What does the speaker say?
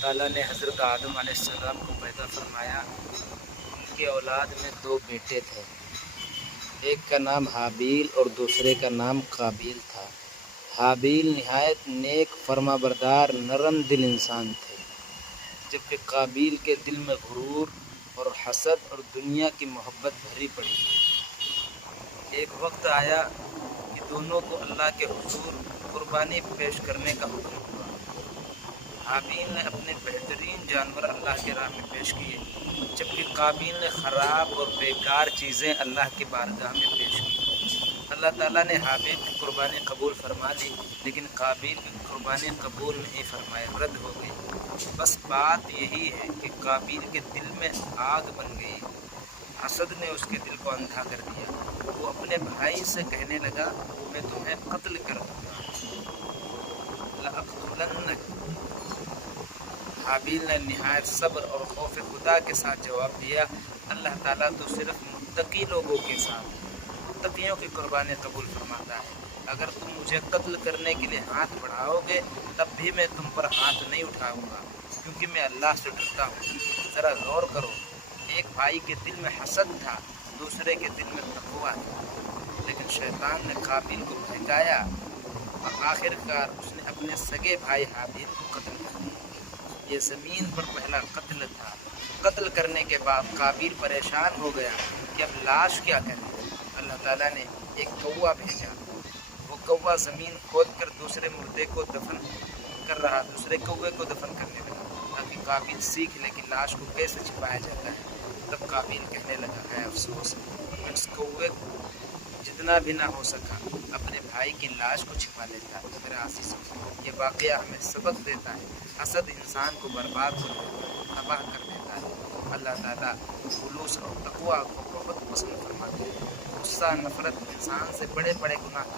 ताला ने हज़रत आदम अलैहिस्सलाम को पैदा फरमाया। उनके औलाद में दो बेटे थे, एक का नाम हाबील और दूसरे का नाम काबिल था। हाबील निहायत नेक, फरमाबरदार, नरम दिल इंसान थे, जबकि काबिल के दिल में गुरूर और हसद और दुनिया की मोहब्बत भरी पड़ी। एक वक्त आया कि दोनों को अल्लाह के हुजूर कुर्बानी पेश करने का हुक्म हुआ। हाबील ने अपने बेहतरीन जानवर अल्लाह के राह में पेश किए, जबकि काबिल ने ख़राब और बेकार चीज़ें अल्लाह की बारगाह में पेश की। अल्लाह ताला ने हाबील की कुर्बानी कबूल फरमा ली, लेकिन काबिल की कुर्बानी कबूल नहीं फरमाई, रद्द हो गई। बस बात यही है कि काबिल के दिल में आग बन गई, हसद ने उसके दिल को अंधा कर दिया। वो अपने भाई से कहने लगा, मैं तुम्हें कत्ल कर दूंगा, लअक़तुलन्नक। हाबील ने निहायत सब्र और खौफ खुदा के साथ जवाब दिया, अल्लाह ताला तो सिर्फ मुत्तकी लोगों के साथ, मुत्तकियों की कुर्बानी कबूल फरमाता है। अगर तुम मुझे कत्ल करने के लिए हाथ बढ़ाओगे तब भी मैं तुम पर हाथ नहीं उठाऊंगा, क्योंकि मैं अल्लाह से डरता हूँ। ज़रा गौर करो, एक भाई के दिल में हसद था, दूसरे के दिल में तक़वा था, लेकिन शैतान ने काबिल को बहकाया और आखिरकार उसने अपने सगे भाई हाबील को कत्ल कर दिया। ये ज़मीन पर पहला कत्ल था। कत्ल करने के बाद काबिल परेशान हो गया कि अब लाश क्या करें। अल्लाह ताला ने एक कौवा भेजा। वो कौवा ज़मीन खोद कर दूसरे मुर्दे को दफन कर रहा, दूसरे कौवे को दफन करने लगा, ताकि काबिल सीख ले कि लाश को कैसे छिपाया जाता है। तब काबिल कहने लगा, है अफसोस, इस कौवे जितना भी ना हो सका अपने भाई की लाश को छिपा लेता है। तो मेरा आशीष, ये वाक़या हमें सबक देता है, हसद इंसान को बर्बाद कर देता है, तबाह कर देता है। अल्लाह ताला खुलूस और तक़वा को बहुत पसंद फरमाते हैं। गुस्सा, नफ़रत इंसान से बड़े बड़े गुनाह